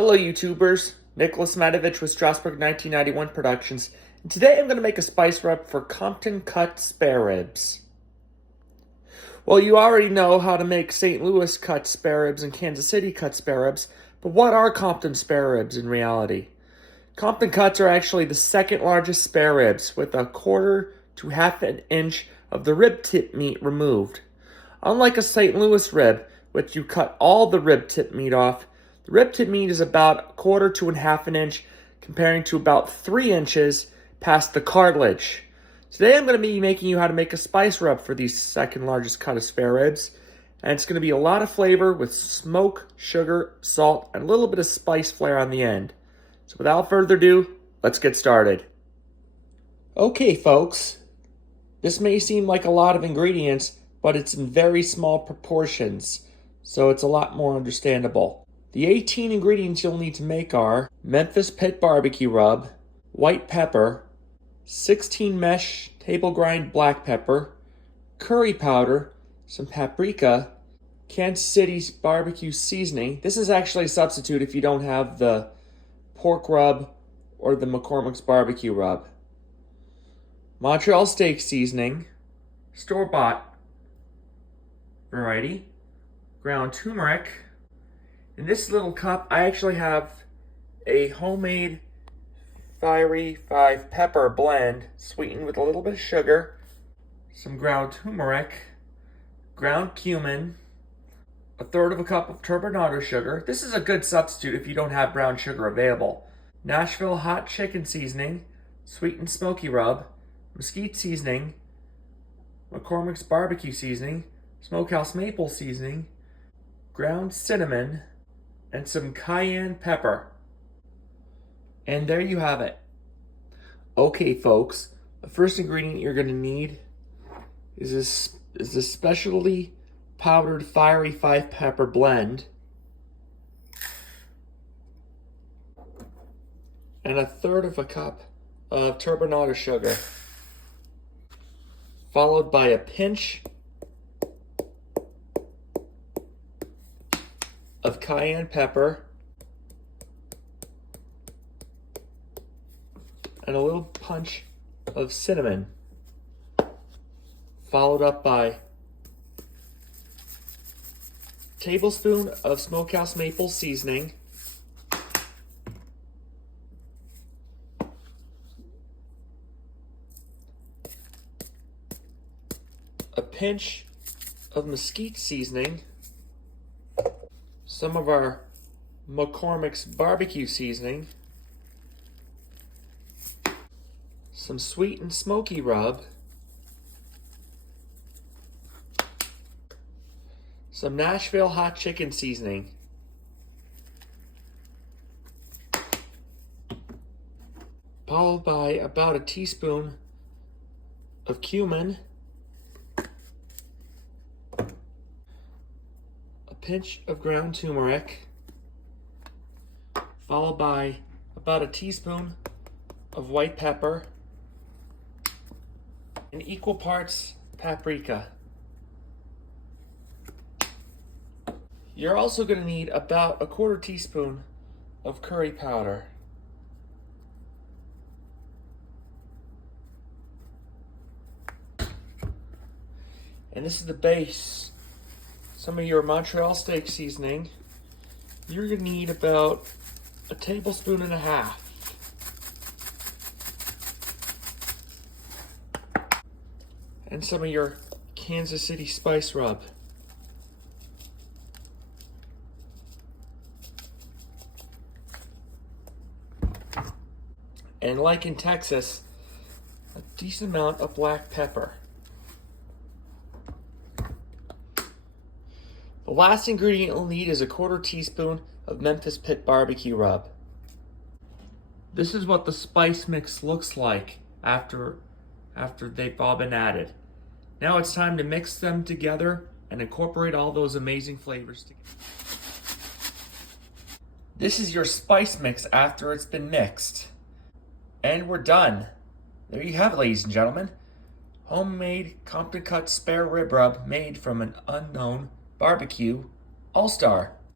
Hello YouTubers, Nicholas Matovich with Strasburg 1991 Productions, and today I'm going to make a spice rub for Compton cut spare ribs. Well, you already know how to make St. Louis cut spare ribs and Kansas City cut spare ribs, but what are Compton spare ribs in reality? Compton cuts are actually the second largest spare ribs, with a quarter to half an inch of the rib tip meat removed. Unlike a St. Louis rib, which you cut all the rib tip meat off, the rib tip meat is about a quarter to a half an inch, comparing to about 3 inches past the cartilage. Today I'm going to be making you how to make a spice rub for these second largest cut of spare ribs. And it's going to be a lot of flavor with smoke, sugar, salt, and a little bit of spice flair on the end. So without further ado, let's get started. Okay folks, this may seem like a lot of ingredients, but it's in very small proportions, so it's a lot more understandable. The 18 ingredients you'll need to make are Memphis Pit barbecue rub, white pepper, 16 mesh table grind black pepper, curry powder, some paprika, Kansas City's barbecue seasoning. This is actually a substitute if you don't have the pork rub or the McCormick's barbecue rub. Montreal steak seasoning, store-bought variety, ground turmeric. In this little cup, I actually have a homemade fiery 5 pepper blend sweetened with a little bit of sugar, some ground turmeric, ground cumin, a third of a cup of turbinado sugar. This is a good substitute if you don't have brown sugar available. Nashville hot chicken seasoning, sweet and smoky rub, mesquite seasoning, McCormick's barbecue seasoning, smokehouse maple seasoning, ground cinnamon, and some cayenne pepper. And there you have it. Okay folks, the first ingredient you're going to need is this specially powdered fiery 5 pepper blend and a third of a cup of turbinado sugar, followed by a pinch of cayenne pepper and a little punch of cinnamon, followed up by a tablespoon of smokehouse maple seasoning, a pinch of mesquite seasoning, some of our McCormick's barbecue seasoning, some sweet and smoky rub, some Nashville hot chicken seasoning, followed by about a teaspoon of cumin, a pinch of ground turmeric, followed by about a teaspoon of white pepper, and equal parts paprika. You're also going to need about a quarter teaspoon of curry powder. And this is the base. Some of your Montreal steak seasoning. You're going to need about a tablespoon and a half. And some of your Kansas City spice rub. And like in Texas, a decent amount of black pepper. The last ingredient you'll need is a quarter teaspoon of Memphis Pit barbecue rub. This is what the spice mix looks like after they've all been added. Now it's time to mix them together and incorporate all those amazing flavors together. This is your spice mix after it's been mixed. And we're done. There you have it, ladies and gentlemen. Homemade Compton cut spare rib rub made from an unknown barbecue all-star.